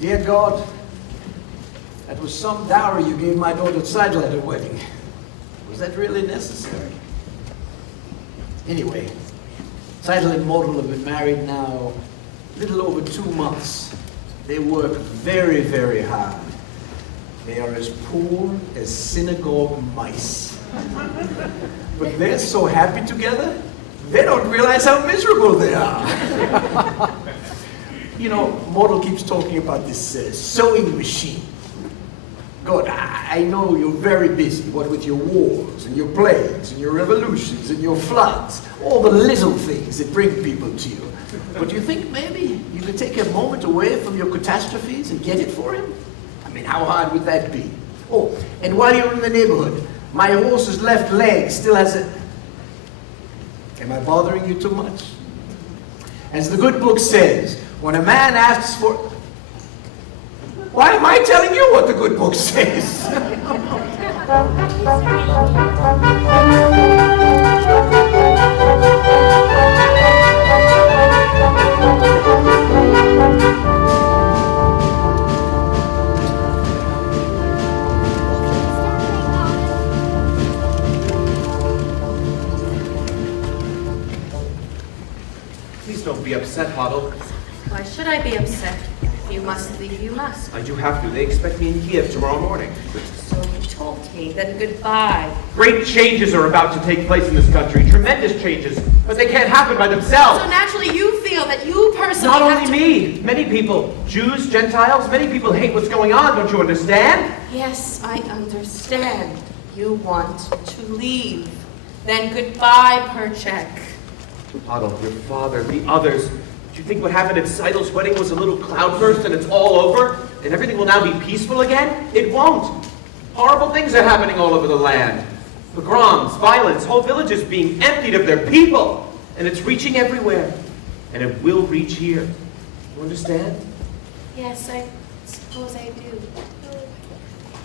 Dear God, that was some dowry you gave my daughter Seidel at her wedding. Was that really necessary? Anyway, Seidel and Mordel have been married now a little over 2 months. They work very, very hard. They are as poor as synagogue mice. But they're so happy together, they don't realize how miserable they are. You know, Mordel keeps talking about this sewing machine. God, I know you're very busy, what with your wars and your plagues and your revolutions and your floods, all the little things that bring people to you. But you think maybe you could take a moment away from your catastrophes and get it for him? I mean, how hard would that be? Oh, and while you're in the neighborhood, my horse's left leg still has a... Am I bothering you too much? As the good book says, when a man asks for... Why am I telling you what the good book says? Please don't be upset, Hodel. Why should I be upset? If you must leave, you must. I do have to. They expect me in Kiev tomorrow morning. So you told me. Then goodbye. Great changes are about to take place in this country. Tremendous changes. But they can't happen by themselves. So naturally you feel that you personally Not have only me. Many people. Jews, Gentiles, many people hate what's going on. Don't you understand? Yes, I understand. You want to leave. Then goodbye, Perchek. Hodel, your father, the others. Do you think what happened at Seidel's wedding was a little cloudburst and it's all over? And everything will now be peaceful again? It won't. Horrible things are happening all over the land. Pogroms, violence, whole villages being emptied of their people. And it's reaching everywhere. And it will reach here. You understand? Yes, I suppose I do.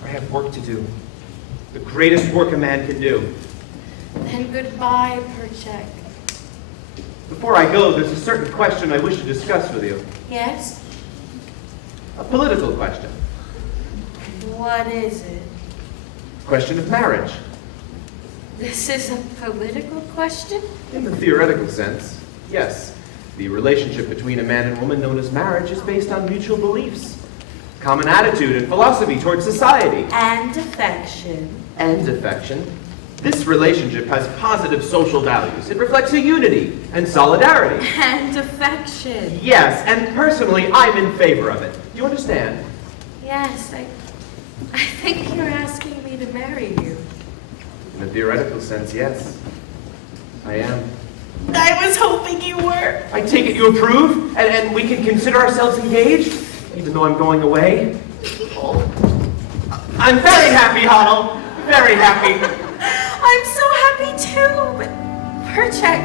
I have work to do. The greatest work a man can do. Then goodbye, Perchek. Before I go, there's a certain question I wish to discuss with you. Yes? A political question. What is it? Question of marriage. This is a political question? In the theoretical sense, yes. The relationship between a man and woman known as marriage is based on mutual beliefs, common attitude and philosophy towards society. And affection. And affection. This relationship has positive social values. It reflects a unity and solidarity. And affection. Yes, and personally, I'm in favor of it. Do you understand? Yes, I think you're asking me to marry you. In a theoretical sense, yes. I am. I was hoping you were. I take it you approve, and we can consider ourselves engaged, even though I'm going away. Oh. I'm very happy, Hodel. Very happy. I'm so happy too, but Perchek,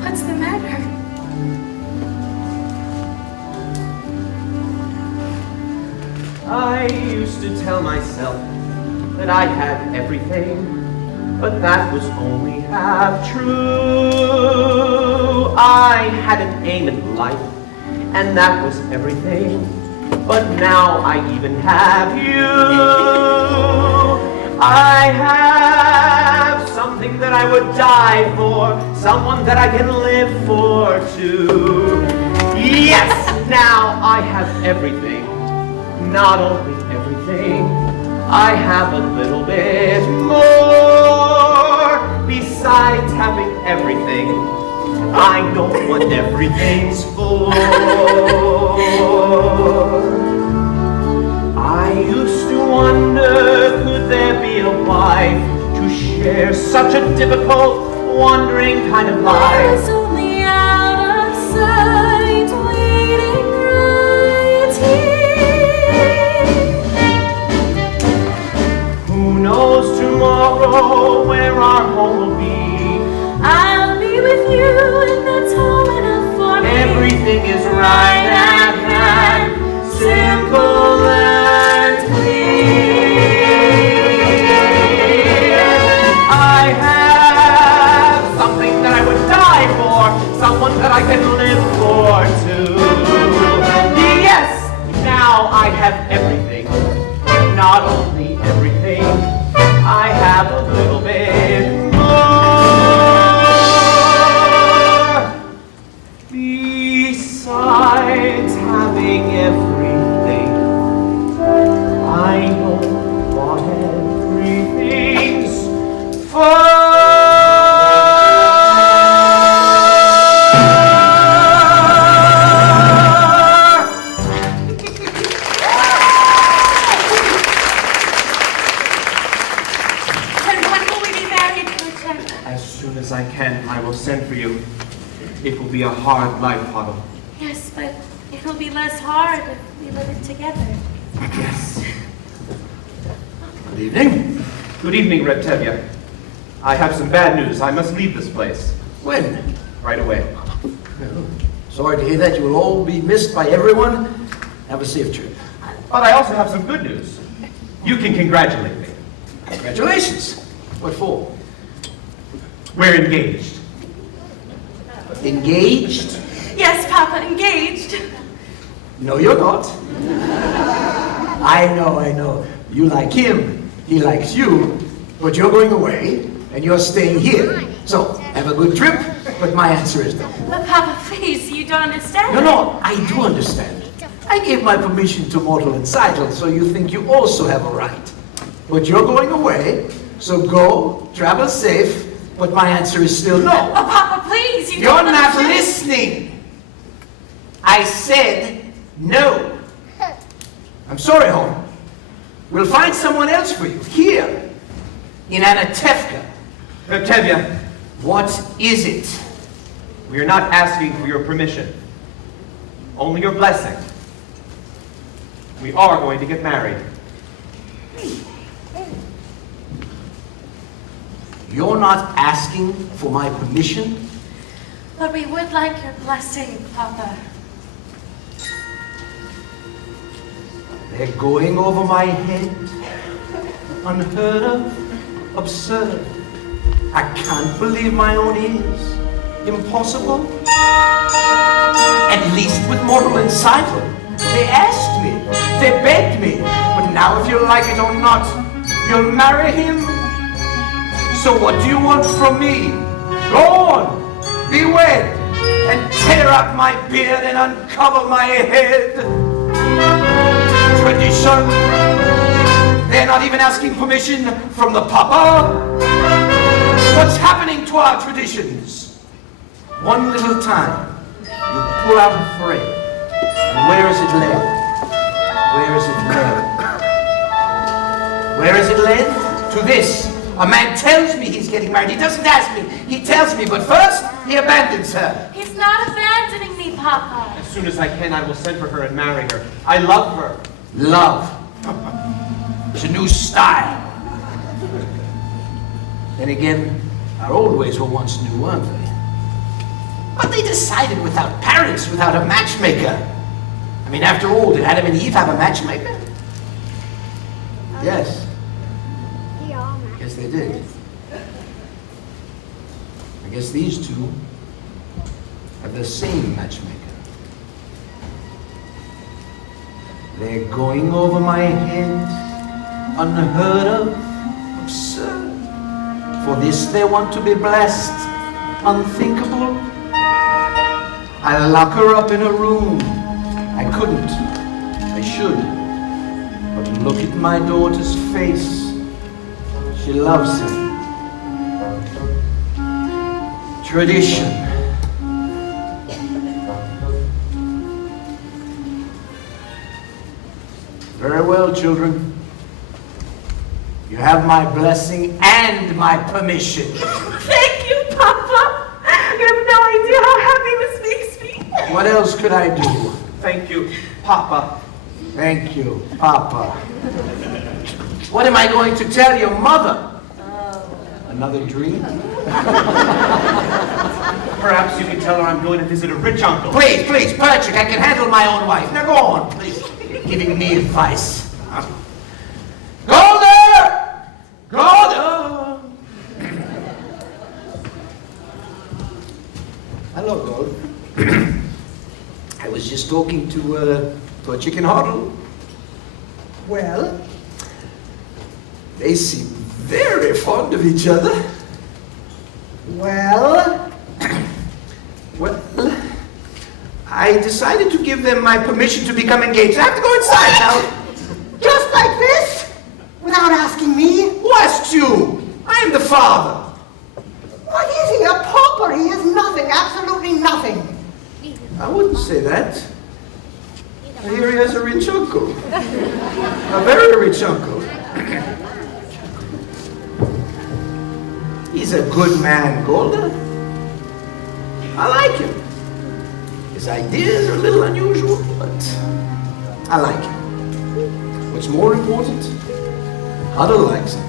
what's the matter? I used to tell myself that I had everything, but that was only half true. I had an aim in life, and that was everything, but now I even have you. I have something that I would die for, someone that I can live for too. Yes, now I have everything, not only everything, I have a little bit more. Besides having everything, I know what everything's for. I used to wonder, could there be a wife to share such a difficult, wandering kind of life? It's only out of sight, waiting right here. Who knows tomorrow where our home will be? I'll be with you, and that's all enough for me. Everything is right at hand, simple and clear. I have something that I would die for, someone that I can live for too. Yes, now I besides having everything, I know what everything's for. I can, I will send for you. It will be a hard life, Otto. Yes, but it'll be less hard if we live it together. Yes. Good evening. Good evening, Reptevia. I have some bad news. I must leave this place. When? Right away. Well, sorry to hear that. You will all be missed by everyone. Have a safe trip. But I also have some good news. You can congratulate me. Congratulations. What for? We're engaged. Engaged? Yes, Papa, engaged. No, you're not. I know. You like him, he likes you, but you're going away, and you're staying here. So, have a good trip, but my answer is no. But Papa, please, you don't understand. No, I do understand. I gave my permission to Mortal and Seidel, so you think you also have a right. But you're going away, so go, travel safe, but my answer is still no. Oh, Papa, please, you You're don't not understand. listening. I said no. I'm sorry, home. We'll find someone else for you, here, in Anatevka. Reptevia, What is it? we are not asking for your permission. Only your blessing. We are going to get married. You're not asking for my permission? But we would like your blessing, Papa. They're going over my head. Unheard of. Absurd. I can't believe my own ears. Impossible. At least with Mortal and Seidel. They asked me. They begged me. But now if you like it or not, you'll marry him? So what do you want from me? Go on. Be wed. And tear up my beard and uncover my head. Tradition. They're not even asking permission from the Papa. What's happening to our traditions? One little time, you pull out a thread. And where is it led? Where is it led? Where is it led? To this. A man tells me he's getting married. He doesn't ask me. He tells me, but first, he abandons her. He's not abandoning me, Papa. As soon as I can, I will send for her and marry her. I love her. Love. It's a new style. Then again, our old ways were once new, weren't they? But they decided without parents, without a matchmaker. I mean, after all, did Adam and Eve have a matchmaker? Yes. Yes, they did. I guess these two have the same matchmaker. They're going over my head, unheard of, absurd. For this they want to be blessed, unthinkable. I lock her up in a room. I couldn't. I should. But look at my daughter's face. She loves him. Tradition. Very well, children. You have my blessing and my permission. Thank you, Papa. You have no idea how happy this makes me. What else could I do? Thank you, Papa. Thank you, Papa. What am I going to tell your mother? Another dream? Perhaps you can tell her I'm going to visit a rich uncle. Please, Patrick, I can handle my own wife. Now go on, please. Giving me advice. Go there! Go there! Hello, Gold. I was just talking to a chicken huddle. Well, they seem very fond of each other. Well, I decided to give them my permission to become engaged. I have to go inside now. Just like this? Without asking me? Who asked you? I am the father. What is he, a pauper? He is nothing, absolutely nothing. I wouldn't say that. I hear he has a rich uncle. A very rich uncle. He's a good man, Golda. I like him. His ideas are a little unusual, but I like him. What's more important, Huddle likes him.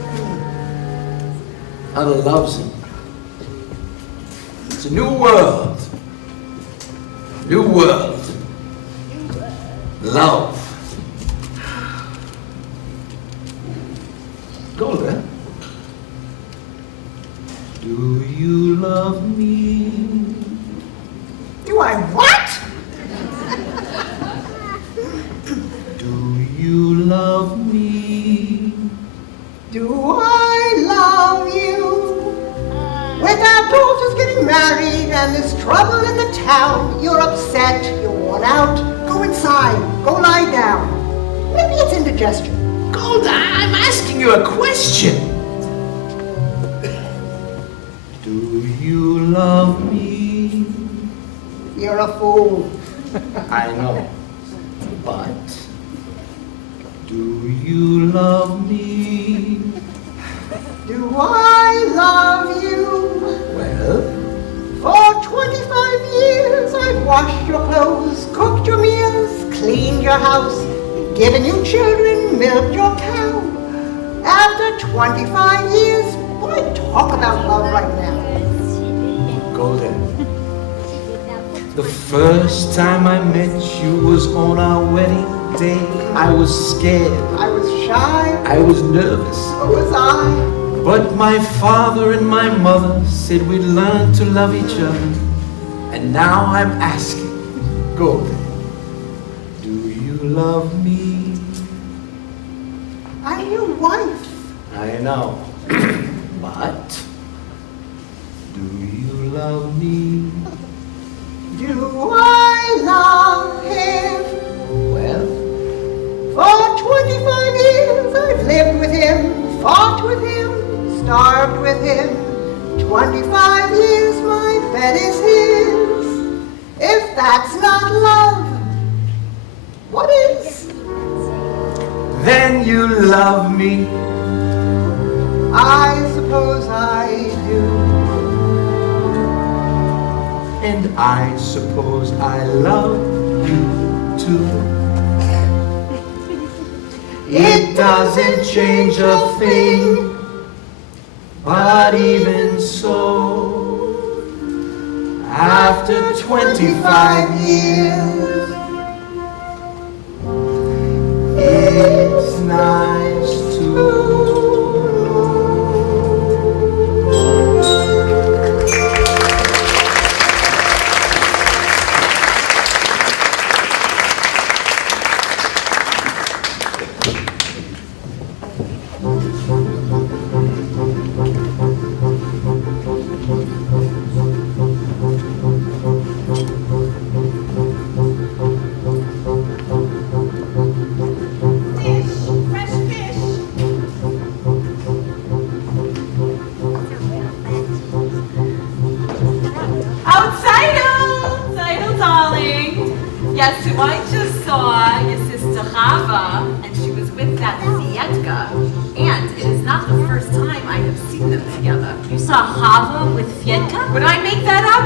Huddle loves him. It's a new world. New world. Love. Golda, do you love me? Do I what? Do you love me? Do I love you? With our daughters getting married and there's trouble in the town, you're upset, you're worn out, go inside, go lie down. Maybe it's indigestion. Golda, I'm asking you a question. Do you love me? You're a fool. I know. But do you love me? Do I love you? Well, For 25 years I've washed your clothes, cooked your meals, cleaned your house, given you children, milked your cow. After 25 years, why talk about love right now? Golden. The first time I met you was on our wedding day. I was scared. I was shy. I was nervous. So was I. But my father and my mother said we'd learn to love each other. And now I'm asking, Golden, do you love me? I'm your wife. I know. But do you love me? Do I love him? Well, For 25 years I've lived with him, fought with him, starved with him. 25 years my bed is his. If that's not love, what is? then you love me. I suppose I do. And I suppose I love you too. It doesn't change a thing, but even so, after 25 years, it's nice to. Yes, who I just saw, your sister Chava, and she was with that Fiedka. And it is not the first time I have seen them together. You saw Chava with Fiedka? Would I make that up?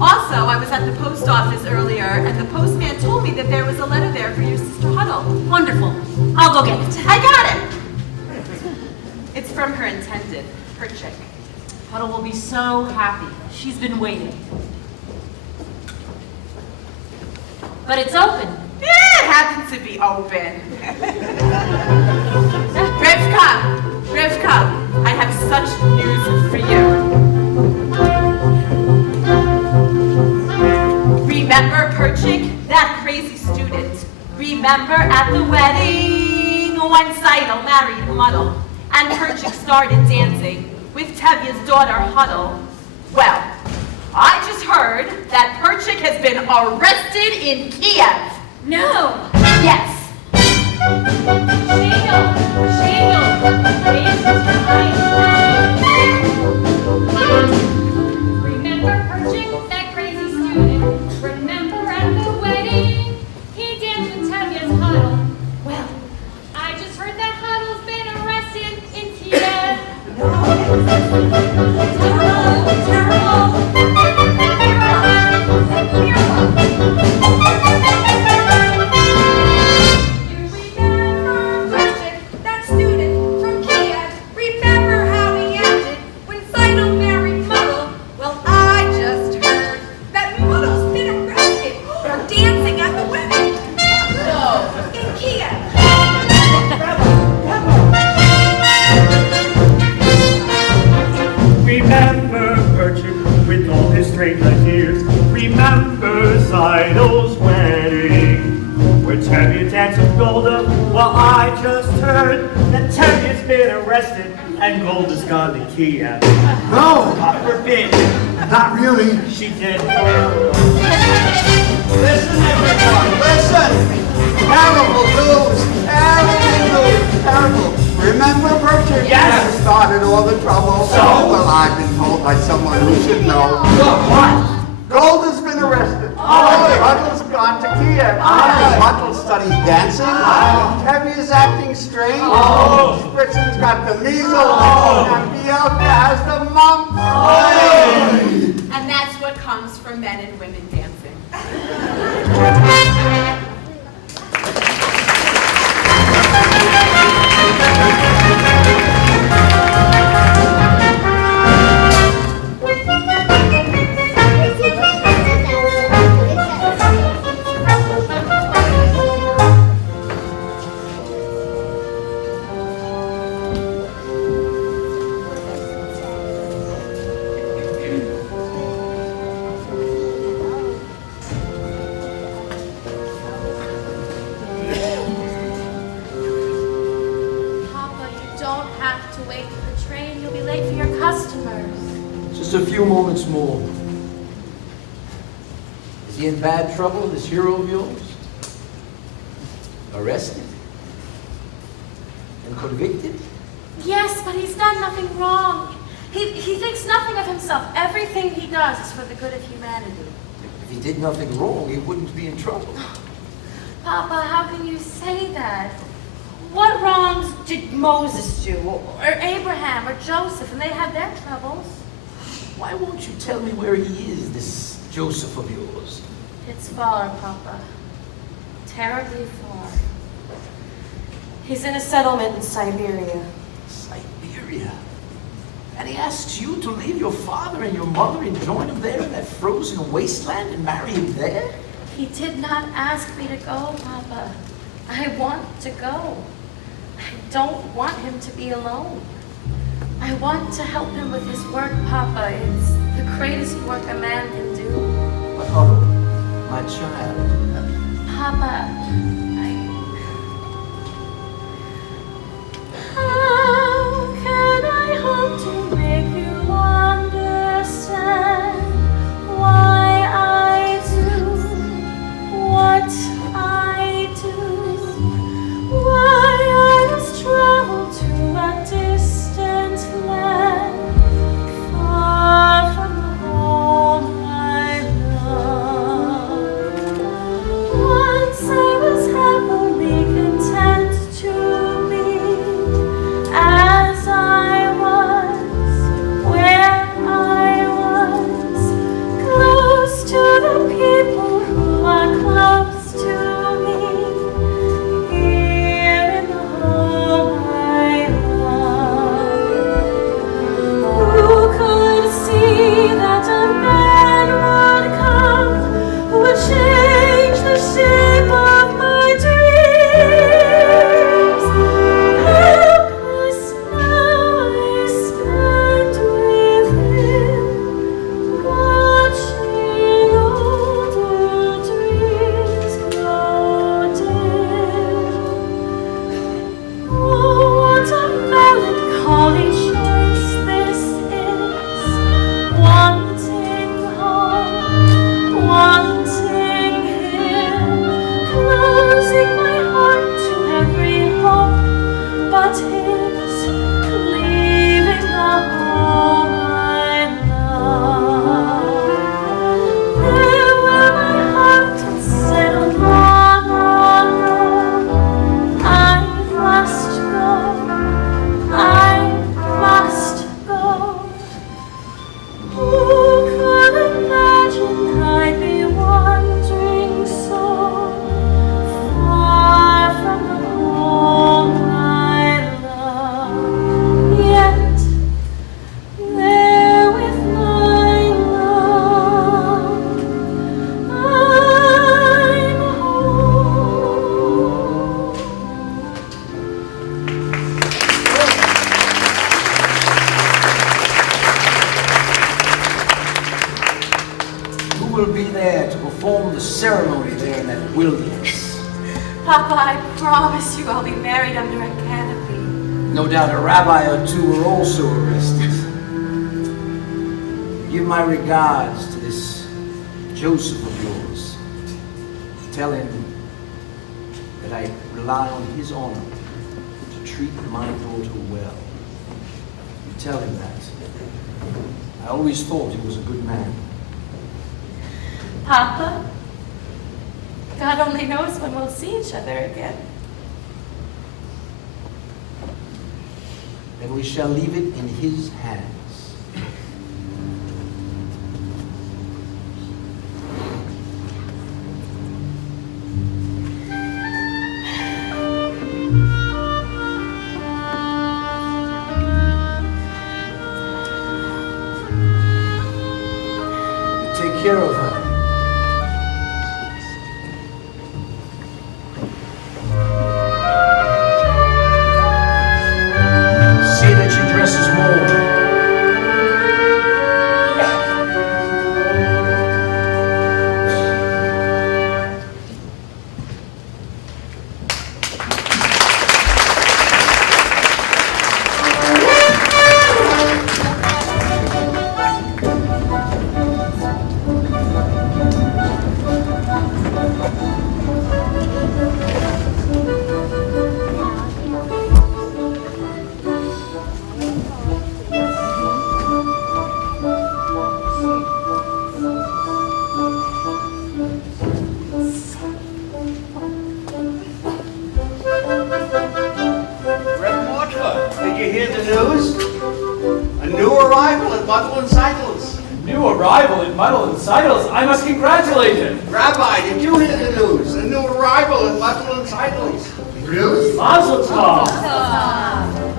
Also, I was at the post office earlier, and the postman told me that there was a letter there for your sister Huddle. Wonderful. I'll go get it. I got it! It's from her intended, her chick. Huddle will be so happy. She's been waiting. But it's open. Yeah, it happens to be open. Rivka, I have such news for you. Remember Perchik, that crazy student? Remember at the wedding when Seidel married Muddle and Perchik started dancing with Tevye's daughter Huddle? Well, I just heard that Perchik has been arrested in Kiev. No! Yes. Remember Perchik, that crazy student? Remember at the wedding? He danced with Tevye's huddle. Well, I just heard that huddle's been arrested in Kiev. Remember Perchik with all his strange ideas. Remember Zidle's wedding, where Tevye danced with Golda. Well, I just heard that Tevye's been arrested and Golda's gone to Kiev. No, God forbid. not really. She did. Listen, everyone, listen! Terrible news! Terrible! Remember Perchik? Yes. Who started all the trouble? So? Well, I've been told by someone who should know. What? Gold has been arrested. Huddle's gone to Kiev. Huddle studies dancing. Tevye is acting strange. Spritzen's got the measles. And Bielka has the mumps. And that's what comes from men and women dancing. Papa, you don't have to wait for the train. You'll be late for your customers. Just a few moments more. Is he in bad trouble, this hero of yours? Arrested? And convicted? Yes, but he's done nothing wrong. He thinks nothing of himself. Everything he does is for the good of humanity. If he did nothing wrong, he wouldn't be in trouble. Papa, how can you say that? What wrongs did Moses do, or Abraham, or Joseph, and they had their troubles? Why won't you tell me where he is, this Joseph of yours? It's far, Papa. Terribly far. He's in a settlement in Siberia. Siberia? And he asks you to leave your father and your mother and join him there in that frozen wasteland and marry him there? He did not ask me to go, Papa. I want to go. I don't want him to be alone. I want to help him with his work, Papa. It's the greatest work a man can do. But Otto, my child, Papa, how can I hope to make you understand why I do what I do? Why I must travel to a distant land, far from the home I love. Once I was Papa, I promise you I'll be married under a canopy. No doubt a rabbi or two were also arrested. Give my regards to this Joseph of yours. Tell him that I rely on his honor to treat my daughter well. You tell him that. I always thought he was a good man. Papa, God only knows when we'll see each other again. And we shall leave it in his hands. Take care of her. See that she dresses more. Did you hear the news? A new arrival at Muddle & Seidels. New arrival in Muddle & Seidels. I must congratulate him. Rabbi, did you hear the news? A new arrival at Muddle & Seidels. Really? Mazel tov.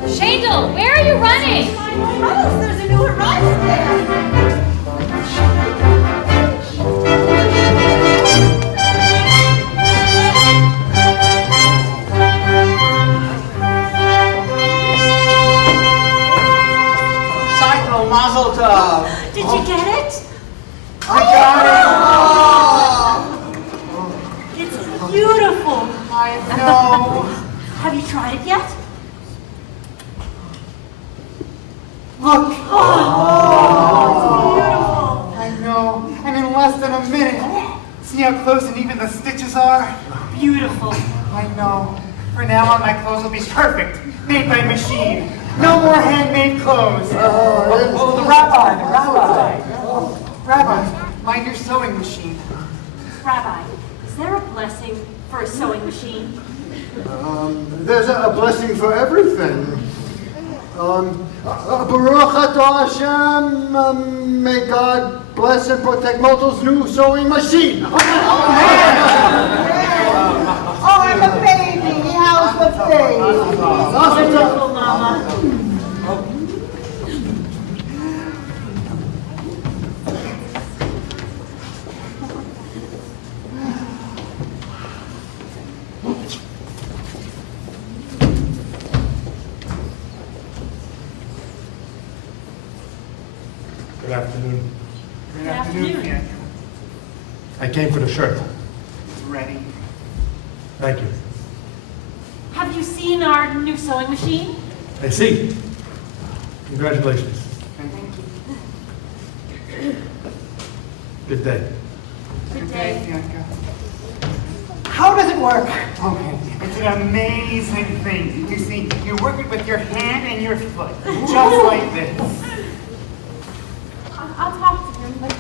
Shandel, where are you running? Oh, there's a new arrival there. Cycle, Mazel tov. Did you get it? I got it. It's beautiful. I know. Have you tried it yet? Look, Oh, I know, and in less than a minute. See how close and even the stitches are? it's beautiful. Beautiful. I know. From now on, my clothes will be perfect, made by machine. No more handmade clothes. Oh, the rabbi. Rabbi, my new sewing machine. Rabbi, is there a blessing for a sewing machine? There's a blessing for everything. Baruch atah Hashem, may God bless and protect Motel's new sewing machine. Oh, I'm a baby. How's the baby? Beautiful, Mama. Good afternoon. Good afternoon, Fianca. I came for the shirt. Ready. Thank you. Have you seen our new sewing machine? I see. Congratulations. Thank you. Good day. Good day. Fianca. How does it work? Okay, it's an amazing thing. You see, you work it with your hand and your foot, just like this. I'll talk to him, but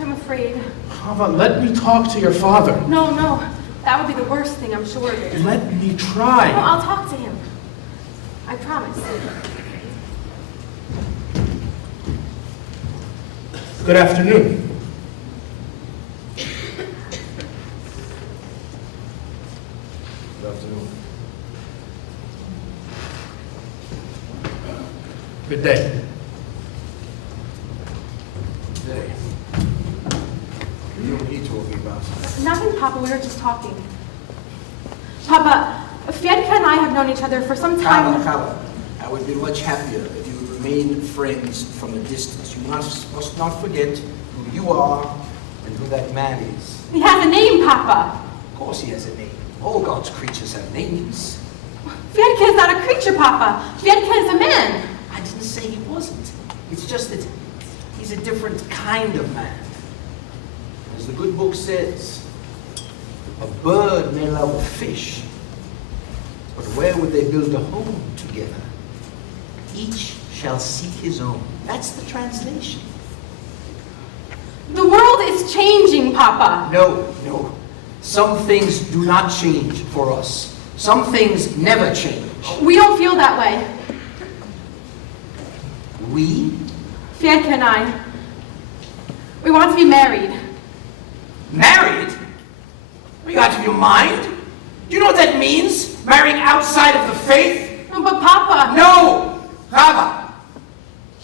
I'm afraid. Hava, let me talk to your father. No, that would be the worst thing, I'm sure of it. Let me No, try. I'll talk to him. I promise. Good afternoon. Good afternoon. Good day. Today. What are you talking about? Nothing, Papa, we were just talking. Papa, Fiedka and I have known each other for some time. Chala, I would be much happier if you remained friends from a distance. You must not forget who you are and who that man is. He has a name, Papa. Of course he has a name. All God's creatures have names. Fiedka is not a creature, Papa. Fiedka is a man. I didn't say he wasn't. It's just that he's a different kind of man. As the good book says, a bird may love a fish, but where would they build a home together? Each shall seek his own. That's the translation. The world is changing, Papa. No, no. Some things do not change for us. Some things never change. We don't feel that way. We? Fiedka and I. We want to be married. Married? Are you out of your mind? Do you know what that means? Marrying outside of the faith? No, but Papa. No! Rava!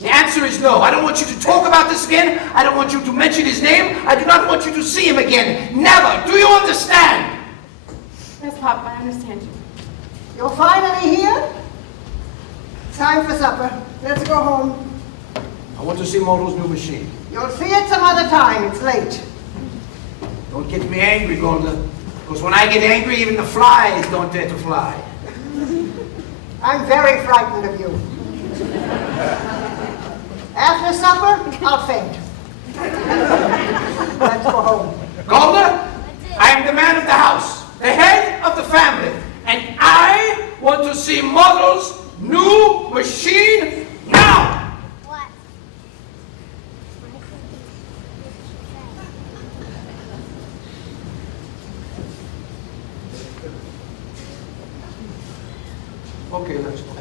The answer is no. I don't want you to talk about this again. I don't want you to mention his name. I do not want you to see him again. Never! Do you understand? Yes, Papa, I understand you. You're finally here? Time for supper. Let's go home. I want to see Model's new machine. You'll see it some other time. It's late. Don't get me angry, Golda. Because when I get angry, even the flies don't dare to fly. I'm very frightened of you. After supper, I'll faint. Let's go home. Golda, I am the man of the house, the head of the family, and I want to see Model's new machine now! Okay, let's go.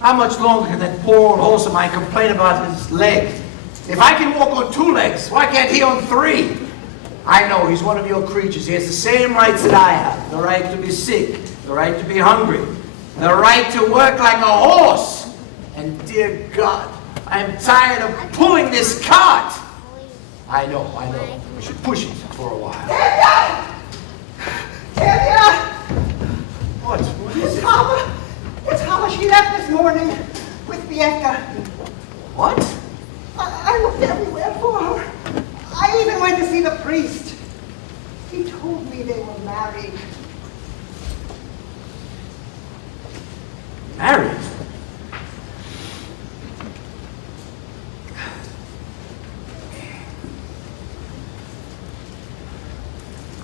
How much longer can that poor old horse of mine complain about his leg? If I can walk on 2 legs, why can't he on 3? I know, he's one of your creatures. He has the same rights that I have. The right to be sick, the right to be hungry, the right to work like a horse. And dear God, I'm tired of pulling this cart. I know. We should push it for a while. Tanya! Tanya! What? What is it? Papa! It's Papa. She left this morning with Fiedka. What? I looked everywhere for her. I even went to see the priest. He told me they were married. Married?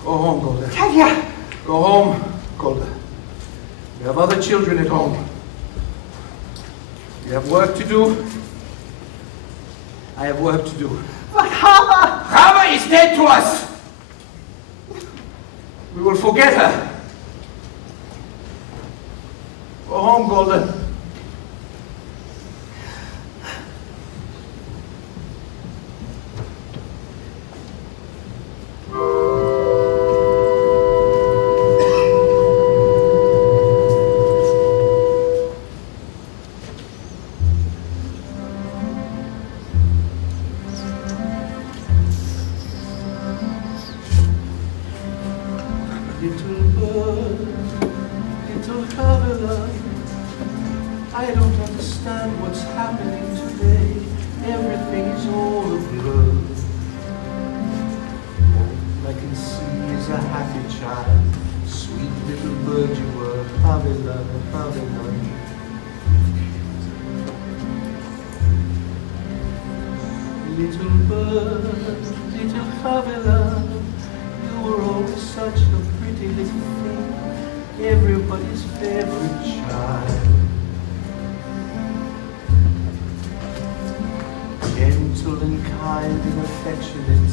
Go home, Golda. Tanya! Go home, Golda. You have other children at home. You have work to do. I have work to do. But Hava! Hava is dead to us. We will forget her. Go home, Golda. I don't understand what's happening today. Everything is all a blur. All I can see is a happy child. Sweet little bird you were. Havila, Havila. Little bird, little Havila. You were always such a pretty little thing. Everybody's favorite child. Gentle and kind and affectionate,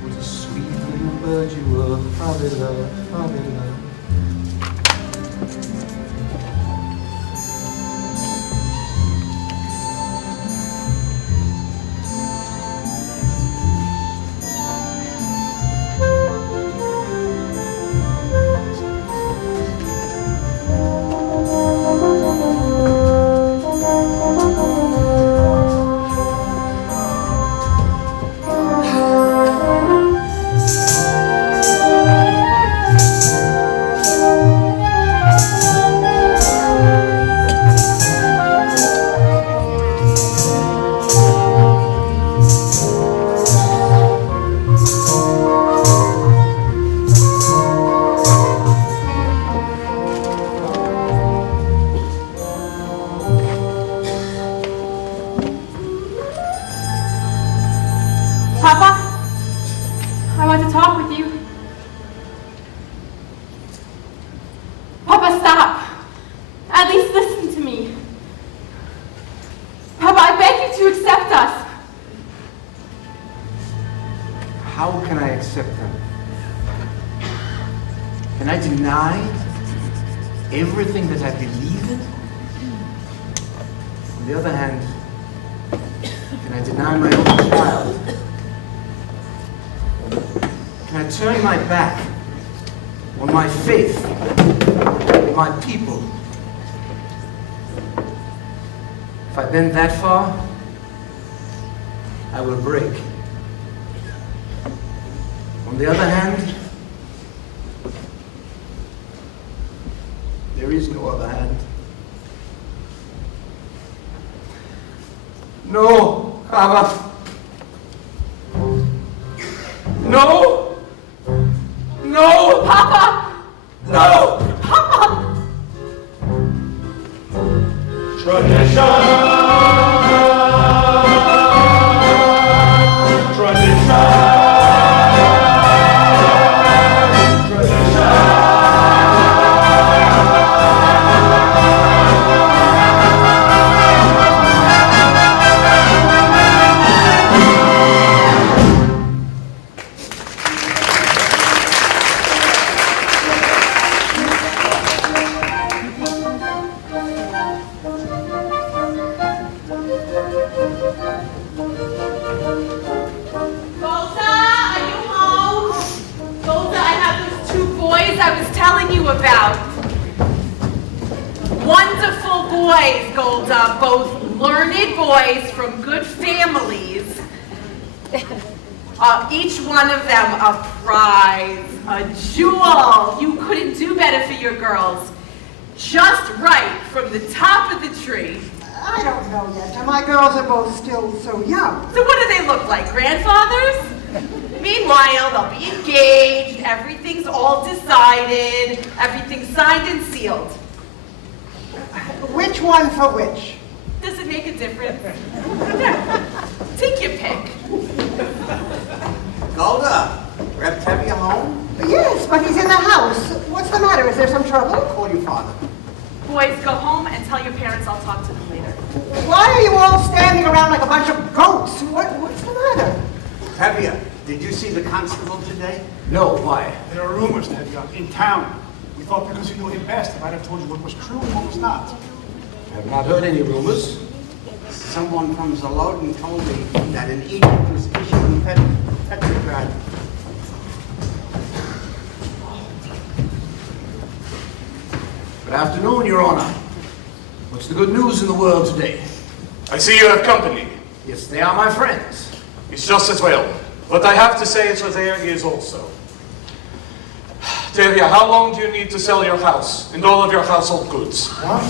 what a sweet little bird you were, Havila, Havila. Papa, I want to talk with you. Papa, stop. At least listen to me. Papa, I beg you to accept us. How can I accept them? Can I deny everything that I believe in? On the other hand, can I deny my own child? Can I turn my back on my faith, on my people? If I bend that far, I will break. On the other hand, there is no other hand. No, Abba. No! No! Papa! No! Papa! Tradition! About wonderful boys, Golda, both learned boys from good families. Each one of them a prize, a jewel. You couldn't do better for your girls. Just right from the top of the tree. I don't know yet. My girls are both still so young. So what do they look like, grandfathers? Meanwhile, they'll be engaged, everything's all decided, everything's signed and sealed. Which one for which? Does it make a difference? Yeah. Take your pick. Golda, Reb Tevye home? Yes, but he's in the house. What's the matter? Is there some trouble? Call your father. Boys, go home and tell your parents I'll talk to them later. Why are you all standing around like a bunch of goats? What's the matter? Tevye, did you see the constable today? No, why? There are rumors, Anatevkans, in town. We thought because you knew him best, I might have told you what was true and what was not. I have not heard any rumors. Someone from Zalodin told me that an edict was issued in Petrograd. Good afternoon, Your Honor. What's the good news in the world today? I see you have company. Yes, they are my friends. It's just as well. But I have to say so there is also. Tevye, how long do you need to sell your house and all of your household goods? What?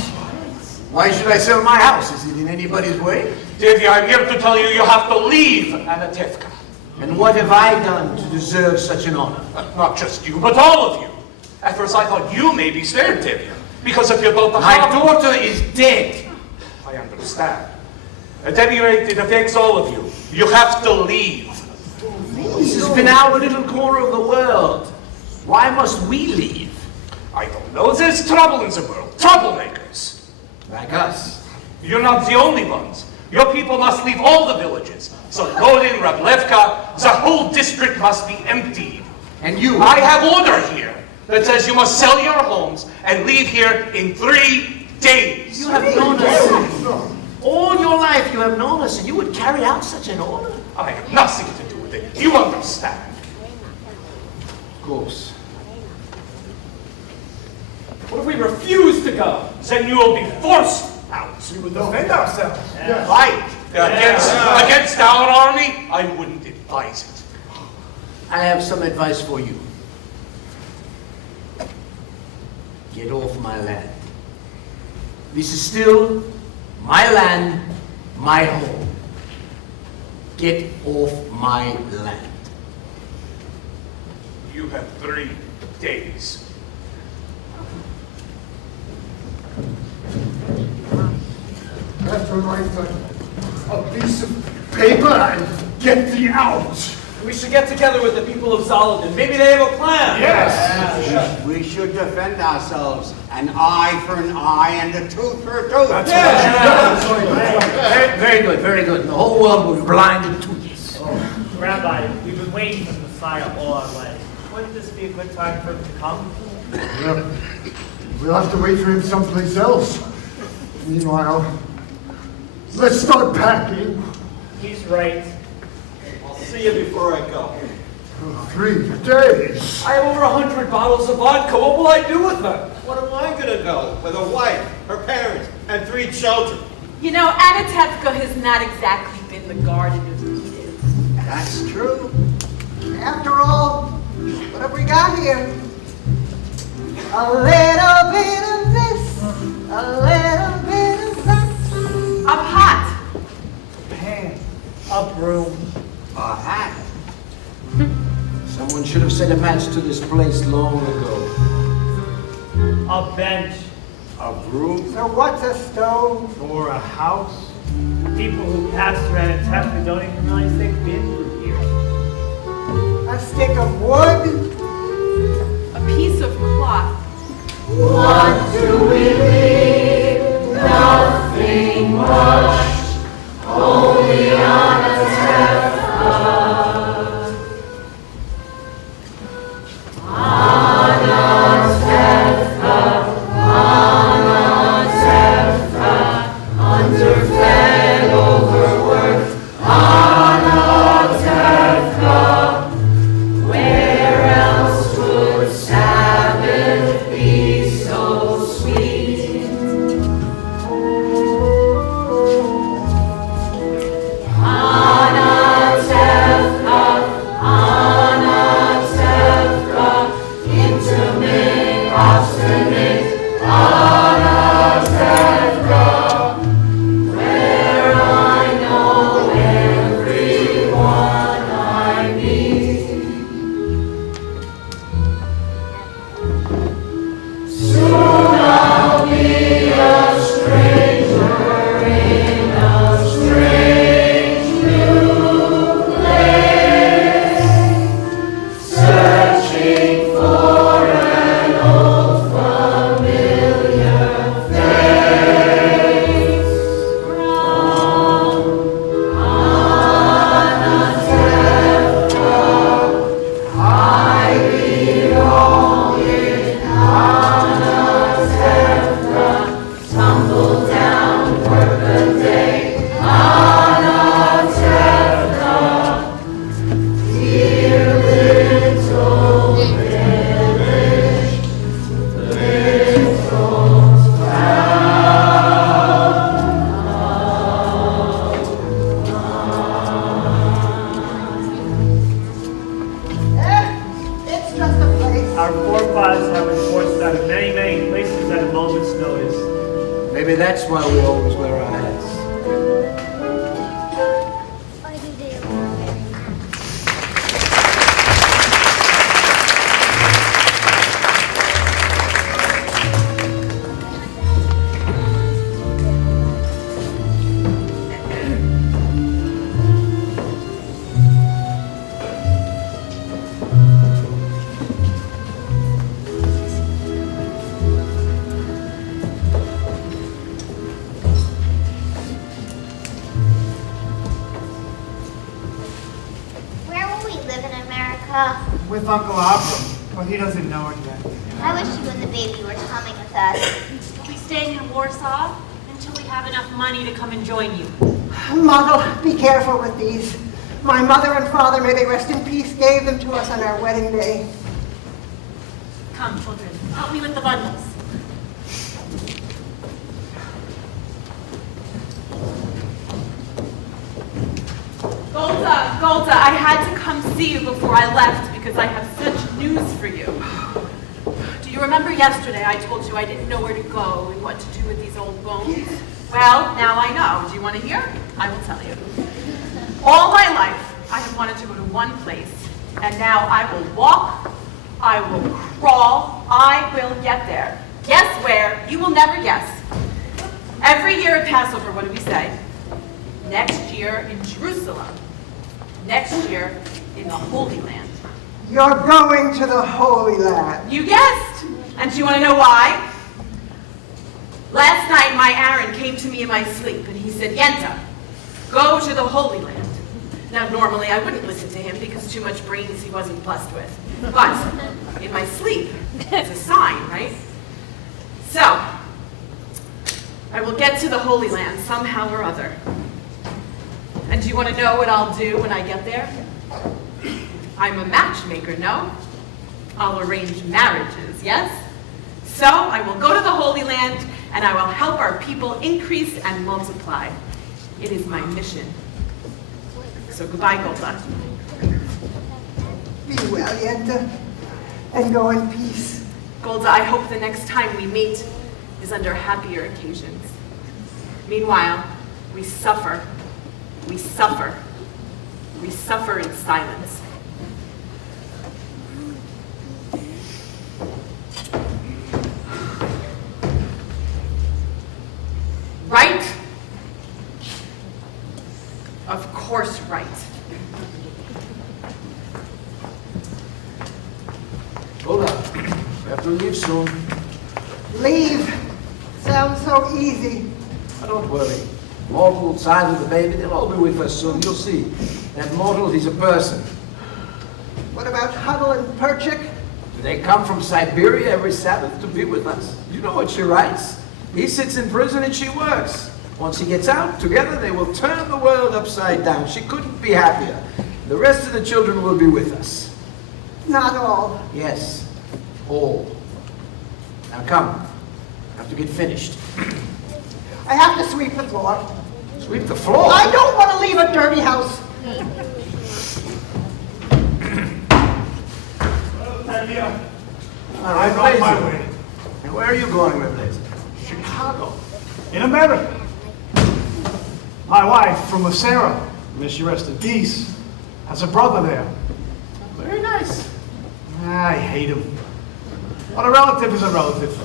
Why should I sell my house? Is it in anybody's way? Tevye, I'm here to tell you you have to leave Anatevka. And what have I done to deserve such an honor? Not just you, but all of you. At first I thought you may be spared, Tevye, because if you built the My house... daughter is dead. I understand. At any rate, it affects all of you. You have to leave. This has been our little corner of the world. Why must we leave? I don't know. There's trouble in the world. Troublemakers. Like us. You're not the only ones. Your people must leave all the villages. So Godin, Rablevka, the whole district must be emptied. And you? I have order here that says you must sell your homes and leave here in 3 days. You have known us. All your life you have known us, and you would carry out such an order? I have nothing to do with it. You understand. Of course. What if we refuse to go? Then you will be forced out. We will defend ourselves. Fight against our army? I wouldn't advise it. I have some advice for you. Get off my land. This is still my land, my home. Get off my land. You have 3 days. I have to write a piece of paper and get thee out. We should get together with the people of Zolodin. Maybe they have a plan. Yes. We should defend ourselves. An eye for an eye and a tooth for a tooth. That's Very good, very good. And the whole world will be blinded to this. Rabbi, we've been waiting for the Messiah all our life. Wouldn't this be a good time for him to come? Yep. We'll have to wait for him someplace else. Meanwhile, let's start packing. He's right. I'll see you before I go. 3 days. I have over 100 bottles of vodka. What will I do with them? What am I gonna go with a wife, her parents, and 3 children? You know, Anatevka has not exactly been the garden of Eden. That's true. After all, what have we got here? A little bit of this, a little bit of that. A pot. Pan, a broom, A hat. Someone should have set a match to this place long ago. a bench, A broom. So what's a stove? or a house. People who pass through Anatevka don't even realize they've been through here. A stick of wood? A piece of cloth. What do we leave? Nothing much. Only Anatevka. Underfed, overworked. Anatevka. Where else would Sabbath be so sweet? Anatevka, Anatevka, intimate, obstinate, Anatevka, where I know everyone I meet. Soon I'll be a stranger in a strange new place, searching for an old familiar face. From Anatevka, I belong in Anatevka. Tumble down, work a day, Anatevka. Dear little village, little It's just a place. Our forefathers have enforced that in many, many places at a moment's notice. Maybe that's why we always wear our hats. Where will we live in America? With Uncle Abram, but he doesn't know it yet. I wish you and the baby were coming with us. We'll be staying in Warsaw until we have enough money to come and join you. Mother, be careful with these. My mother and father, may they rest in peace, gave them to us on our wedding day. Come, children, help me with the bundles. Golda, I had to come see you before I left because I have such news for you. Do you remember yesterday I told you I didn't know where to go and what to do with these old bones? Well, now I know. Do you want to hear? I will tell you. All my life, I have wanted to go to one place, and now I will walk, I will crawl, I will get there. Guess where? You will never guess. Every year at Passover, what do we say? Next year in Jerusalem. next year in the Holy Land. You're going to the Holy Land. You guessed! And do you want to know why? Last night, my Aaron came to me in my sleep, and he said, Yenta, go to the Holy Land. Now, normally, I wouldn't listen to him because too much brains he wasn't blessed with. But in my sleep, it's a sign, right? So, I will get to the Holy Land somehow or other. And do you want to know what I'll do when I get there? I'm a matchmaker, no? I'll arrange marriages, yes? So I will go to the Holy Land and I will help our people increase and multiply. It is my mission. So goodbye, Golda. Be well, Yenta, and go in peace. Golda, I hope the next time we meet is under happier occasions. Meanwhile, we suffer. We suffer. We suffer in silence. Right? Of course, right. Hold up. We have to leave soon. Leave. Sounds so easy. Oh, don't worry. Mortal, side with the baby, they'll all be with us soon. You'll see. That Mortal, he's a person. What about Huddle and Perchik? They come from Siberia every Sabbath to be with us. You know what she writes? He sits in prison and she works. Once he gets out, together they will turn the world upside down. She couldn't be happier. The rest of the children will be with us. Not all. Yes, all. Now come. I have to get finished. I have to sweep the floor. Sweep the floor? I don't want to leave a dirty house. I'm on my way. And where are you going, Reblazer? Chicago. In America. My wife from Sarah, may she rest in peace, has a brother there. Very nice. I hate him. But a relative is a relative.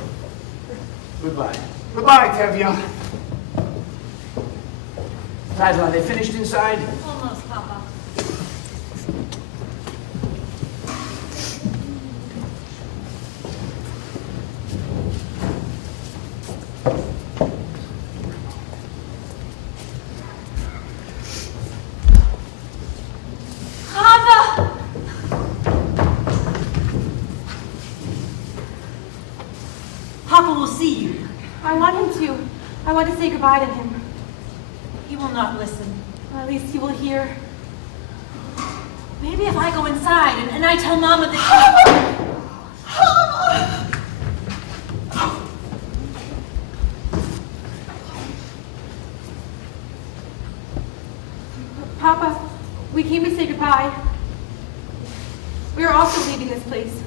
Goodbye. Goodbye, Tevya. Tizla, are they finished inside? Almost, Papa. Papa! Papa will see you. I want him to. I want to say goodbye to him. He will not listen. At least he will hear. Maybe if I go inside and I tell Mama that Papa, we came to say goodbye. We are also leaving this place.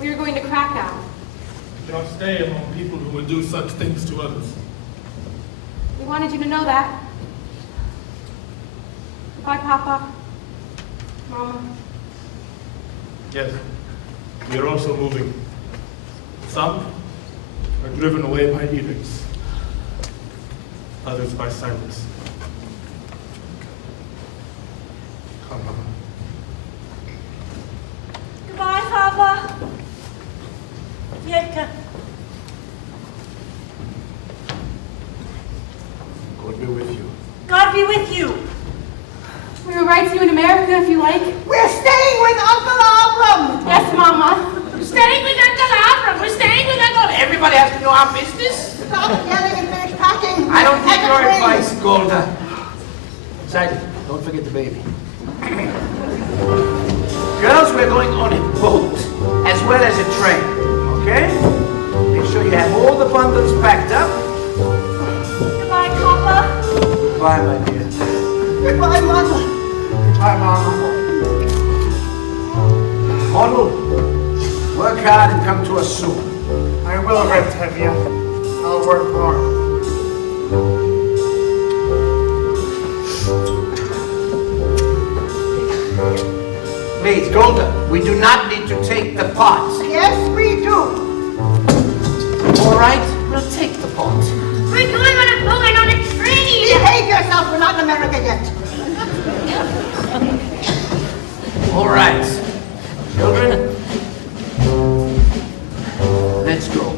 We are going to Krakow. Don't stay among people who would do such things to others. We wanted you to know that. Goodbye, Papa. Mama. Yes, we are also moving. Some are driven away by edicts, others by silence. Come, Mama. Goodbye, Papa. Yedka. God be with you. God be with you. We will write to you in America if you like. We're staying with Uncle Abram. Yes, Mama. Staying with Uncle Abram. We're staying with Uncle. Everybody has to know our business. Stop yelling and finish packing. I don't take Take a your train. advice, Golda. Besides, don't forget the baby. Girls, we're going on a boat, as well as a train, okay? Make sure you have all the bundles packed up. Goodbye, Papa. Goodbye, my dear. Goodbye, Mother. Goodbye, Mama. Model, work hard and come to us soon. I will, Red Tevya. I'll work hard. Please, Golda, we do not need to take the pot. Yes, we do. All right, we'll take the pot. We're going on a boat and on a train! Behave yourself. We're not in America yet. All right. Children, let's go.